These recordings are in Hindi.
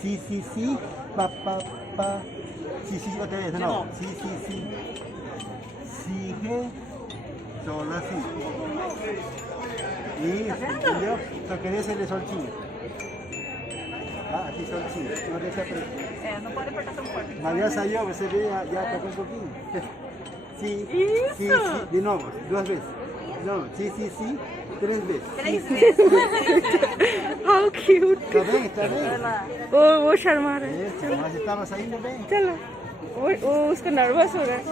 Sí, sí, sí. Pa, pa, pa. Sí, sí, otra vez, no. Sí, sí, sí. Sigue. Solo así. Listo, ¿entendió? Só querer ser soltinho. Ah, aqui soltinho. Não deixa preto. Não pode apertar tão forte. Mas já saiu, você vê, já tocou um pouquinho. Sim, Isso! sim, sim. De novo, 2 vezes. De novo, sim, sim, sim. 3 vezes. 3 vezes. How cute. Tá bem? Tá bem? वो शर्मा रहा है. Isso, mas estava saindo bem. चलो वो उसको नर्वस हो रहा है.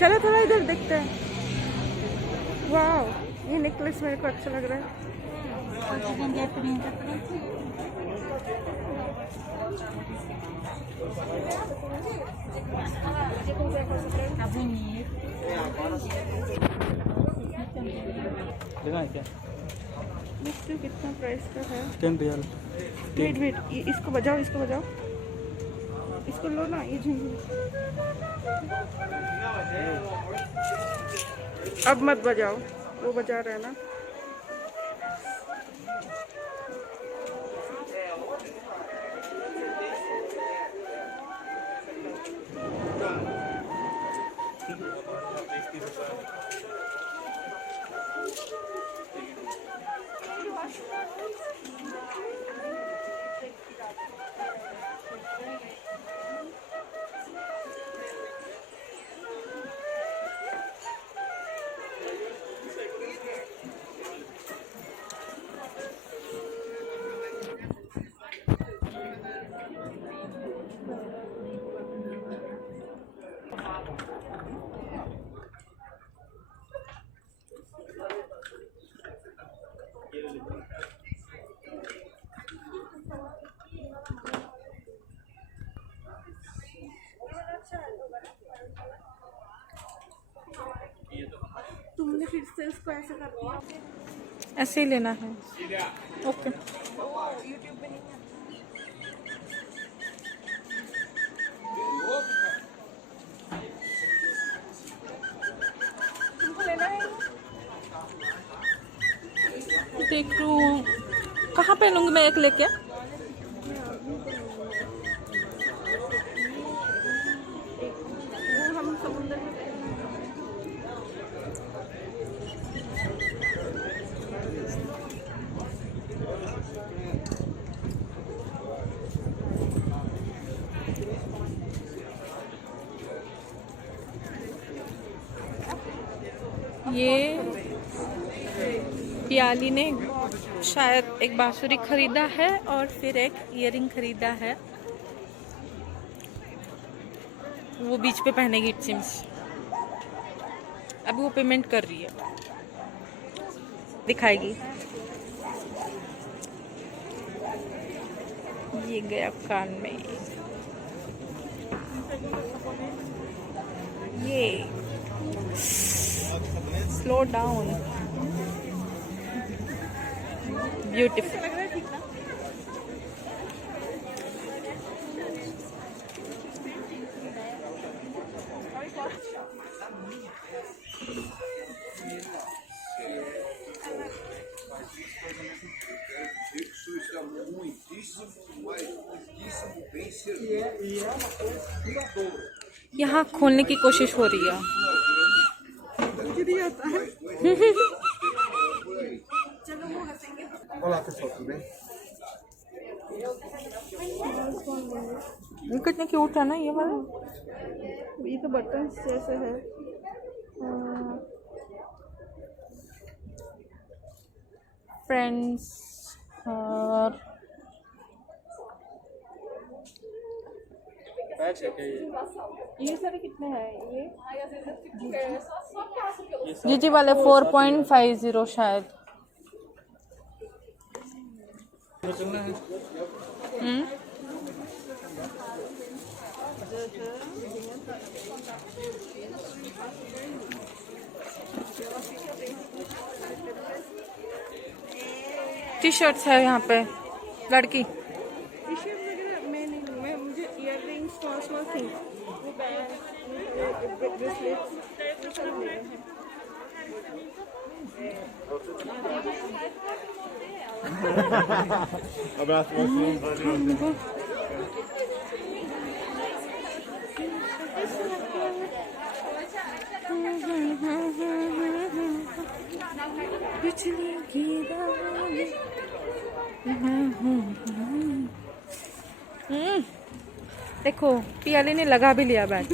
चलो थोड़ा इधर देखते हैं. वाओ, ये नेकलेस मेरे को अच्छा लग रहा है. Tá bonito. देखा है क्या? देखते हो कितना प्राइस का है. 10 रियल. वेट वेट, इसको बजाओ, इसको बजाओ, इसको लो ना, ये झुमझुम. अब मत बजाओ, वो बजा रहे हैं ना. तुमने फिर से इसको ऐसे कर दिया. ऐसे ही लेना है. ओके. तुमको लेना है? देख लूँ कहाँ पे लूँगी मैं एक लेके. वो हम समुद्र में ये पियाली ने शायद एक बांसुरी खरीदा है और फिर एक ईयरिंग खरीदा है. वो बीच पे पहनेगी इट सिम्स. अभी वो पेमेंट कर रही है, दिखाएगी. ये गया कान में. ये slow down. Beautiful. Isso está muitíssimo, mas muitíssimo bem servido. E é uma coisa duradoura. यहाँ खोलने की कोशिश हो रही है. Olá, pessoal, tudo bem? ये कितने क्यूट है ना ये वाला. ये तो बटन जैसे है. फ्रेंड्स और ये सारे कितने हैं ये. जीजी वाले 4.50 शायद. टी शर्ट्स है यहाँ पे लड़की। टी शर्ट वगैरह मैं नहीं लूँ, मैं मुझे ear rings small small thing वो बैग ब्रेसलेट्स सब लेना है। Abraço pra você. बिजली की देखो पियाली ने लगा भी लिया बैग।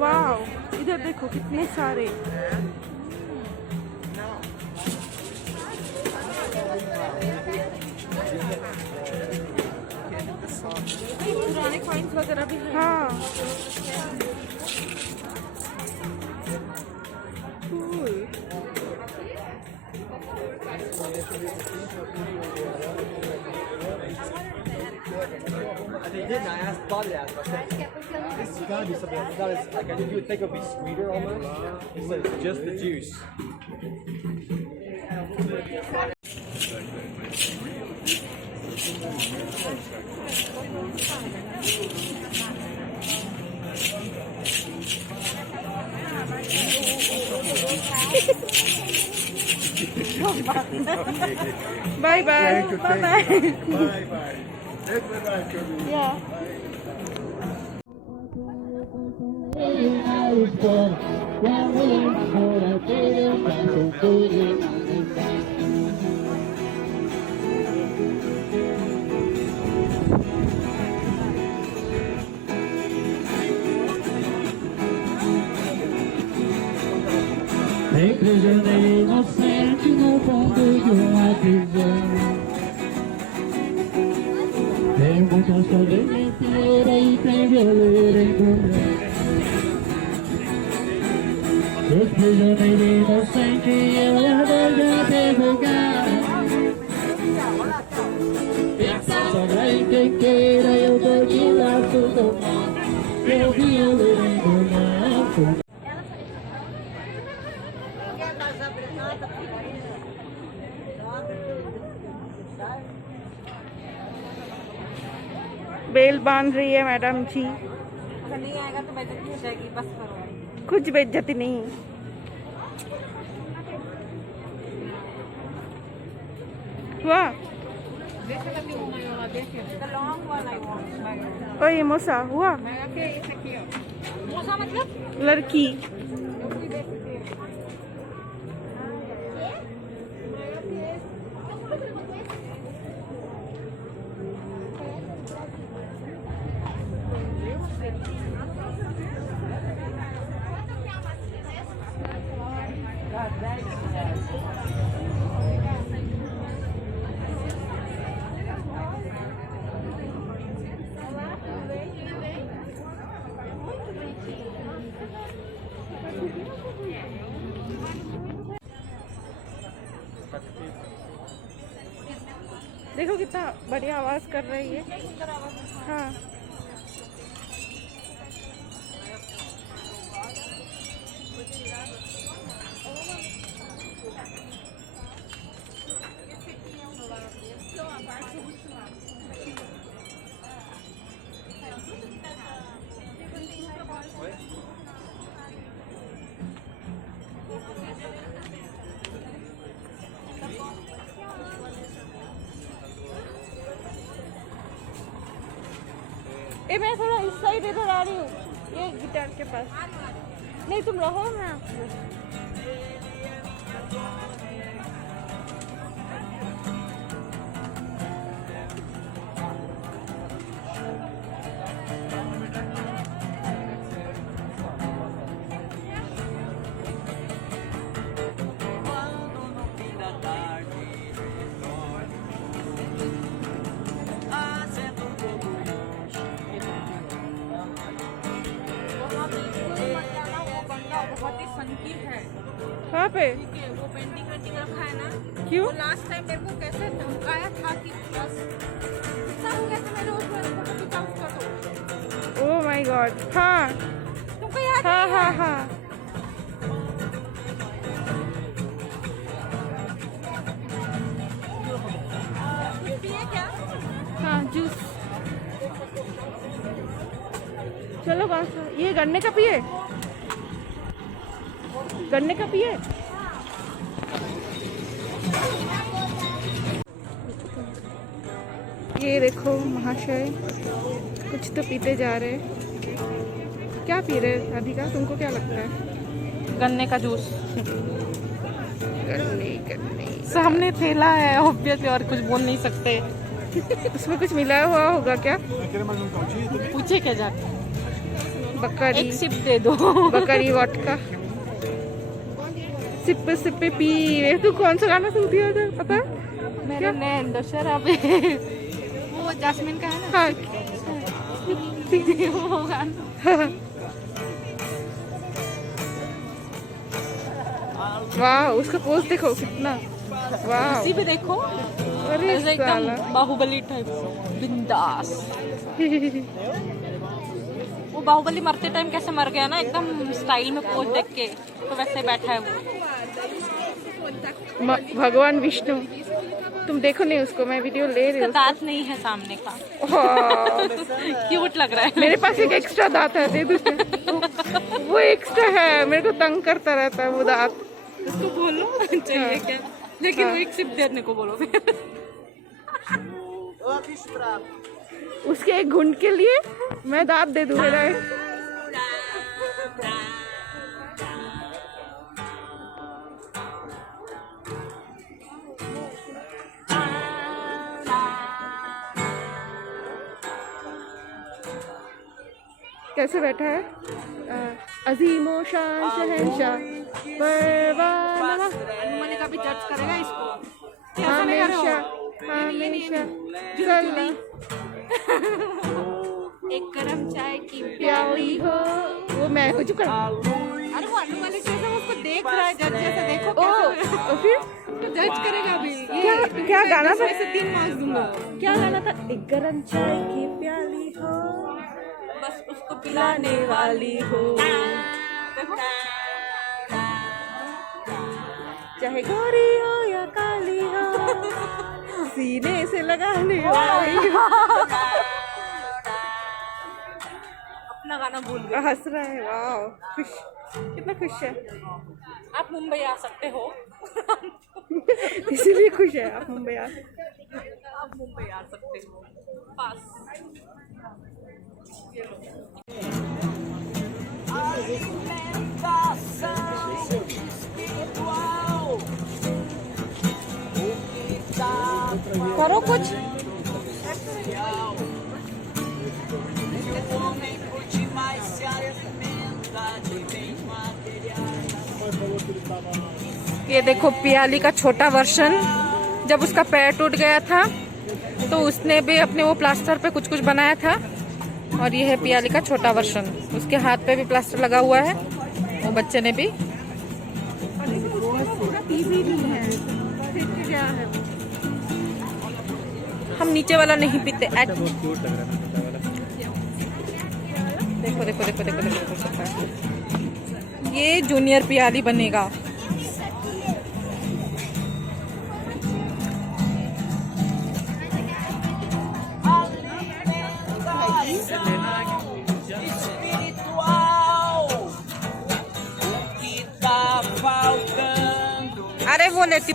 वाह इधर देखो कितने सारे। पुराने कॉइन्स वगैरह भी हैं। हाँ They didn't. I asked Bobby that. I said, this has got to be something else. It's not as, like, I think you would think it would be sweeter almost. He said it's just the juice. Bye bye bye bye. Bye bye. It's verdade, Camila. Yeah. Tem prisioneiro inocente no fundo de uma prisão. Tem muita história mentira e tem violeiro em comum. Os prisioneiros inocentes eu levei a advogado. Sobra em quem queira eu dou de laço do mal. Eu violeiro em comum. बेल बांध रही है मैडम जी। नहीं आएगा तो बेइज्जती हो जाएगी, बस करो। कुछ बेइज्जती नहीं। हुआ The long one I want. ओए मोसा हुआ मोसा मतलब लड़की। देखो कितना बढ़िया आवाज कर रही है। हाँ ए मैं थोड़ा इस साइड इधर आ रही हूँ, ये गिटार के पास। नहीं तुम रहो ना। कहाँ पे? ठीक है, वो पेंटिंग वेंटिंग रखा है ना। क्यों? लास्ट टाइम मेरे को कैसे धमकाया था कि बस सब हो गया था मेरे उसमें फोटो खींचा उसका तो। Oh my God. हाँ तुमको याद हाँ नहीं है? हाँ हाँ। कुछ पिए क्या? हाँ जूस। चलो कौन सा? ये गन्ने का पिए? गन्ने का पिए? ये देखो महाशय कुछ तो पीते जा रहे हैं। क्या पी रहे हैं राधिका? तुमको क्या लगता है? गन्ने का जूस। गन्ने गन्ने सामने थैला है ऑब्वियसली, और कुछ बोल नहीं सकते। उसमें कुछ मिलाया हुआ होगा क्या? पूछे क्या जाके? बकरी। एक सिप दे दो। बकरी वोडका। सिप सिप पी रहे। तू कौन सा गाना सुनती है उधर पता है? मेरे नैन दो शराबे। वो जास्मिन का है ना। हाँ वो गाना। वाह उसका पोज देखो कितना। वाह इसी पे देखो, अरे ऐसे साला। एकदम बाहुबली टाइप बिंदास। वो बाहुबली मरते टाइम कैसे मर गया ना, एकदम स्टाइल में पोज देख के, तो वैसे बैठा है वो। भगवान विष्णु। तुम देखो नहीं उसको, मैं वीडियो ले रही उसका हूँ। दांत नहीं है सामने का। हाँ। क्यूट लग रहा है। मेरे पास एक एक्स्ट्रा दांत है, दे दो। वो एक्स्ट्रा है, मेरे को तंग करता रहता है वो दांत। उसको बोलो चाहिए क्या, लेकिन वो एक सिप देने को बोलो फिर। उसके एक घुंड के लिए मैं दांत दे दूँ मेरा एक। कैसे बैठा है? अजीमो शान शहंशाह परवाना मैंने कभी जज करेगा इसको। हमेशा हमेशा चलनी एक गरम चाय की प्याली हो। वो मैं हो चुका। अरे वो आलू वाले कैसे उसको देख रहा है जज जैसे, देखो ओ और फिर तो जज करेगा अभी। क्या क्या गाना था? से 3 मार्क्स दूंगा। क्या गाना था? एक गरम चाय की प्याली हो, बस उसको पिलाने वाली हो। देखो चाहे गोरी हो या काली हो, सीने से लगाने वाली हो। अपना गाना भूल गए। हंस रहा है। वाह खुश, कितना खुश है। आप मुंबई आ सकते हो। इसीलिए खुश है। आप मुंबई आ आप मुंबई आ सकते हो पास। करो कुछ। ये देखो पियाली का छोटा वर्जन। जब उसका पैर टूट गया था तो उसने भी अपने वो प्लास्टर पे कुछ कुछ बनाया था, और ये है पियाली का छोटा वर्जन। उसके हाथ पे भी प्लास्टर लगा हुआ है, वो बच्चे ने भी। हम नीचे वाला नहीं पीते। देखो देखो देखो देखो देखो देखो, ये जूनियर पियाली बनेगा। अरे वो लेती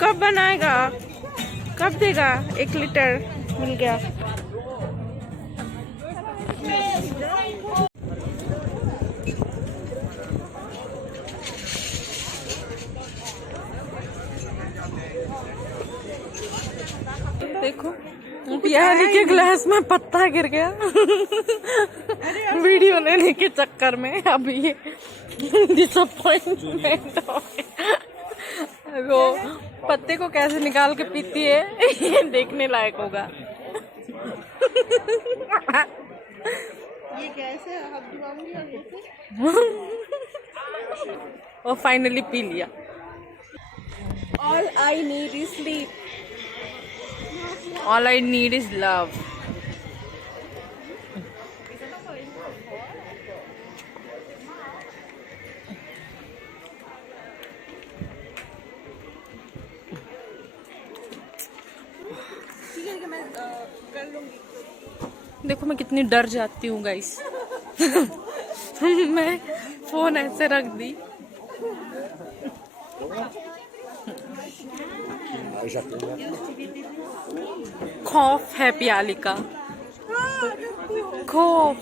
कब बनाएगा, कब देगा? 1 लीटर मिल गया। देखो पियाली के ग्लास में पत्ता गिर गया वीडियो लेने के चक्कर में। अब ये डिसअपॉइंटमेंट हो गया। वो पत्ते को कैसे निकाल के पीती है ये देखने लायक होगा। ये कैसे हाथ धुआऊंगी और कैसे? और फाइनली पी लिया। All I need is sleep. All I need is love. ठीक है कि मैं कर लूंगी। देखो मैं कितनी डर जाती हूँ गाइस। मैं फोन ऐसे रख दी। खौफ है पियाली का, खौफ।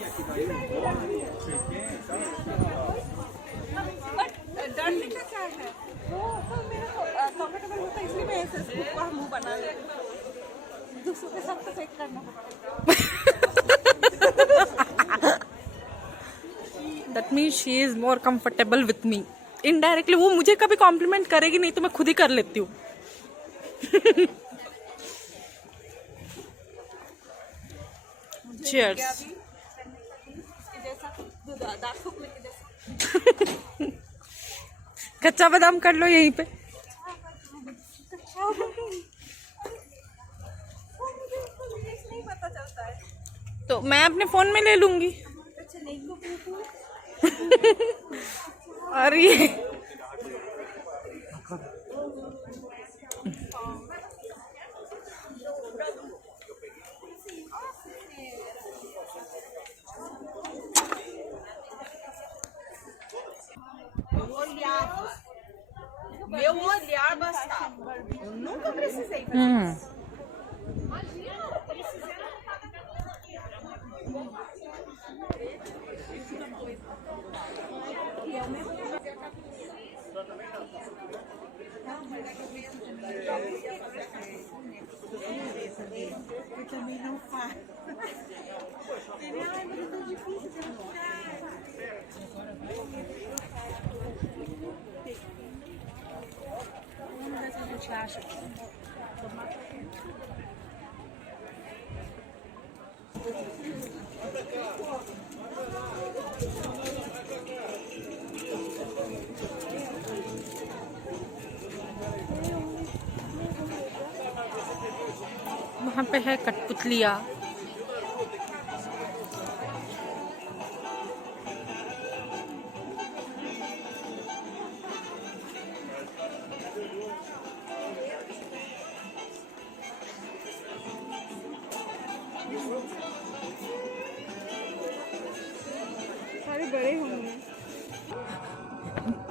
डरने का क्या है? वो मेरा कंफर्टेबल होता है इसलिए मैं ऐसे खुद का मुंह बना लेती हूँ। दूसरों के साथ तो फेक करना पड़ेगा। That means she is more comfortable with me. Indirectly वो मुझे कभी कॉम्प्लीमेंट करेगी नहीं तो मैं खुद ही कर लेती हूँ। Cheers. कच्चा बादाम कर लो यहीं पे। नहीं पता चलता है। तो मैं अपने फोन में ले लूंगी। अच्छा नहीं को और ये meu olhar bastava. Eu nunca precisei. Eu também não faço. Ai, mas é tão difícil de वहाँ पे है कठपुतलिया। सारे बड़े होंगे।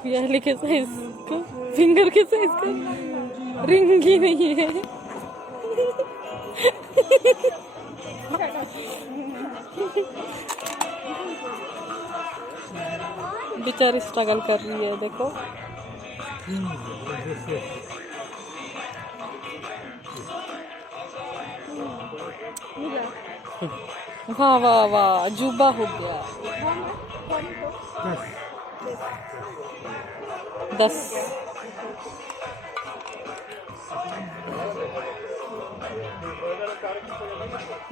पियाली के साइज का, फिंगर के साइज का रिंग ही नहीं है। बेचारी स्ट्रगल कर रही है, देखो। वाह वाह वाह, जुबा हो गया। 10।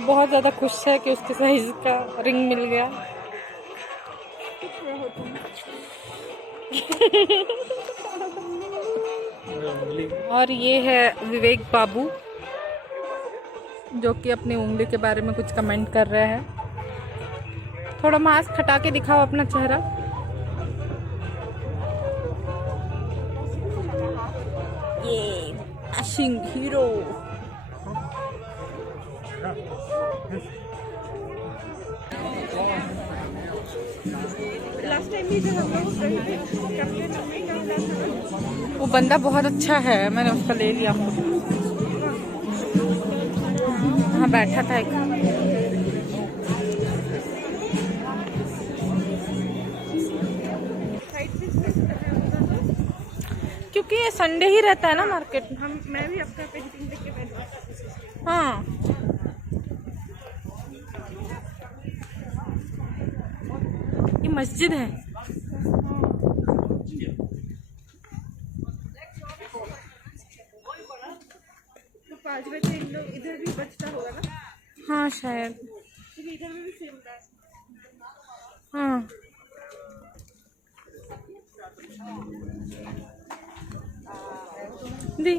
बहुत ज्यादा खुश है कि उसके साइज का रिंग मिल गया। और ये है विवेक बाबू जो कि अपनी उंगली के बारे में कुछ कमेंट कर रहे हैं। थोड़ा मास्क हटा के दिखाओ अपना चेहरा। ये डैशिंग हीरो। लास्ट टाइम भी जब हम लोग कहीं पे कैफे में क्या हुआ था, वो बंदा बहुत अच्छा है, मैंने उसका ले लिया। हाँ बैठा था एक। क्योंकि ये संडे ही रहता है ना मार्केट। मैं भी आपका पेंटिंग देख के बैठा। हाँ ये मस्जिद है। तो 5 बजे इन लोग इधर भी बचता होगा ना, हाँ शायद। क्योंकि इधर में भी सेम था। हाँ दी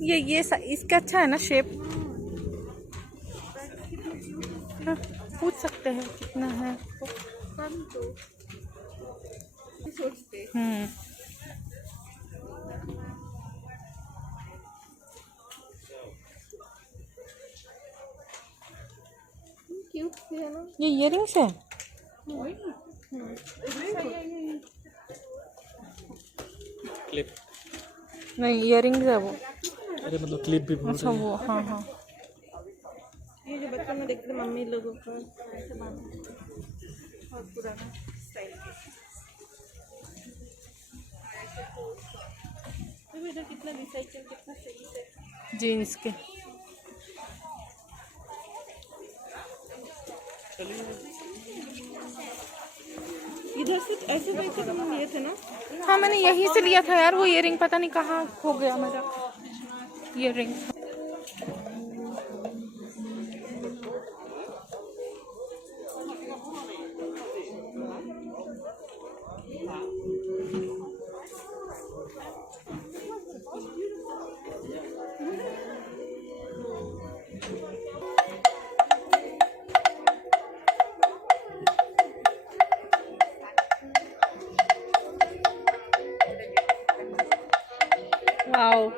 ये इसका अच्छा है ना शेप। हाँ, पूछ सकते हैं कितना है। हम तो सोचते क्यूट है ना। ये इयररिंग्स है। क्लिप। नहीं इयररिंग्स है वो। अरे मतलब क्लिप भी बोल अच्छा वो हाँ हाँ। ये जो बचपन में देखते थे मम्मी लोगों को ऐसे बांधते थे, बहुत पुराना स्टाइल के। तो इधर कितना रिसाइकल, कितना सही से जीन्स के। इधर से ऐसे वैसे तो हम लिए थे ना। हाँ मैंने यहीं से लिया था यार। वो इयररिंग पता नहीं कहाँ खो गया मेरा earring. Wow.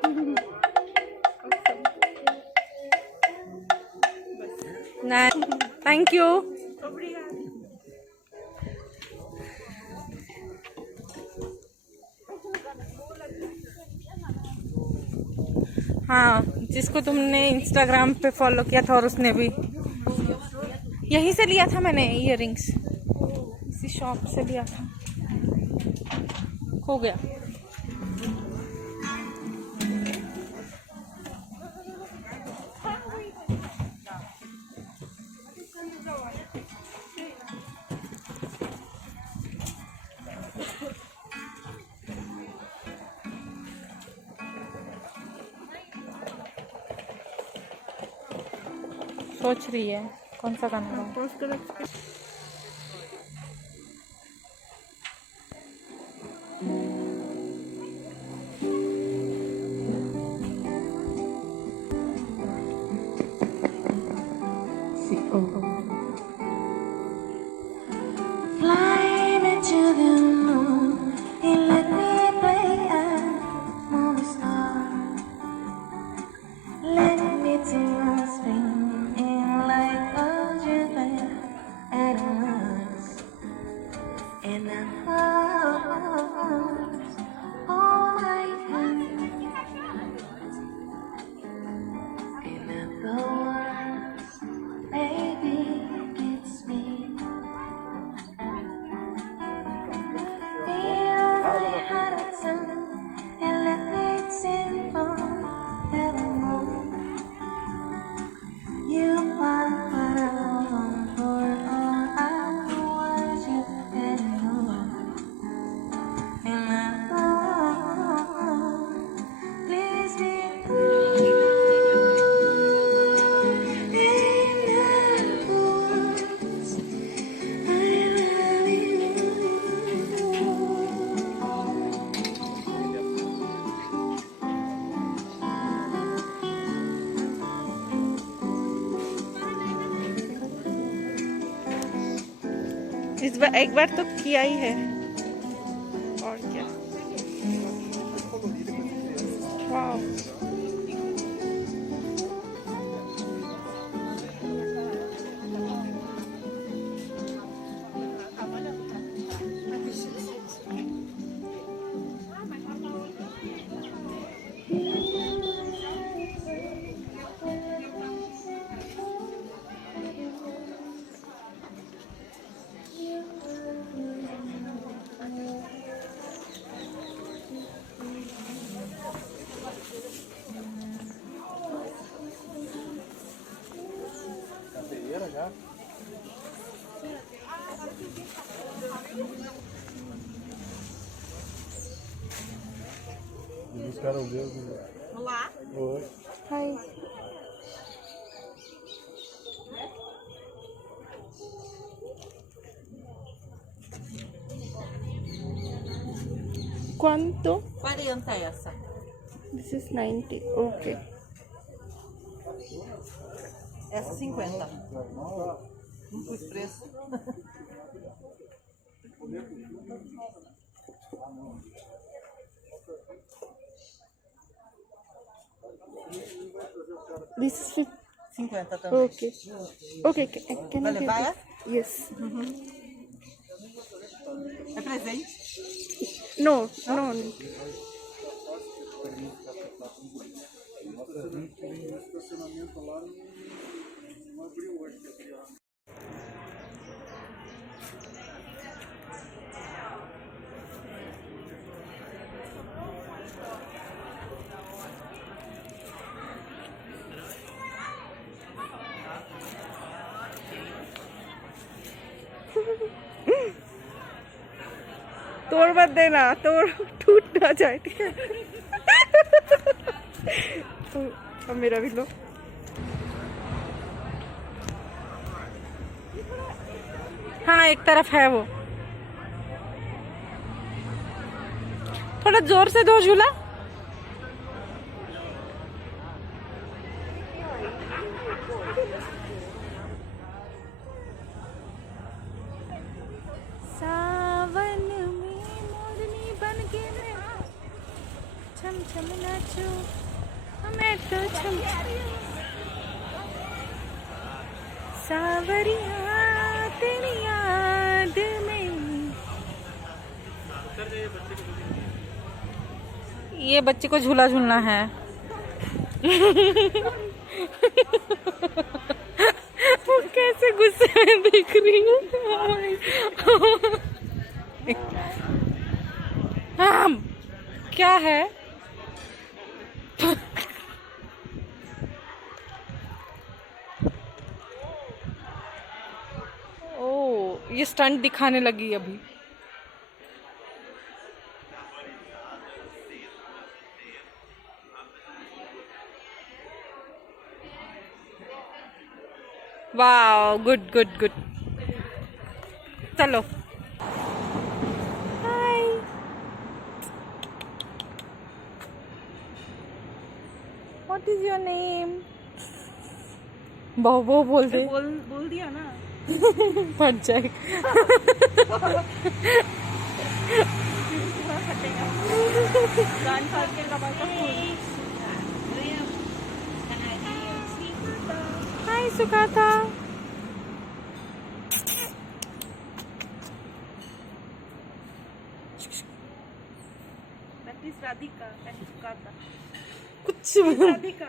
Nice. Thank you. हाँ जिसको तुमने इंस्टाग्राम पे फॉलो किया था और उसने भी यहीं से लिया था मैंने इयररिंग्स। इसी शॉप से लिया था, खो गया। सोच रही है कौन सा गाना है। Flying into the moon, he let me play among the stars. Let me take my spin in like a Japan at इस बार एक बार तो किया ही है और क्या। वाह Buscaram Deus. Olá. Oi. Hi. ¿Cuánto? 40 essa. This is 90. Okay. Essa 50. Não pus preço. This is 50 também. okay. Okay. Can Vai I levar get essa? this? Yes. É presente? No. No. Estacionamento lá não abriu hoje, que abriu. तोड़ मत देना, तोड़ टूट ना जाए, ठीक है। तो अब मेरा भी लो। हाँ एक तरफ है वो। थोड़ा जोर से दो झूला। सावन में मोरनी बन के मैं छम छम नाचू, हमें तो छम सावरिया तेरी याद में। ये बच्चे को झूला झूलना है। वो कैसे गुस्से में देख रही है। हाँ, क्या है? ओ, ये स्टंट दिखाने लगी अभी। Wow, good good good. चलो hi. What is your name? बहु बोल दे। बोल दिया ना। फट जाए। कान फाड़ के कबाड़ का फूल। हाय सुकाता। That is Radhika and Sukata. कुछ भी Radhika.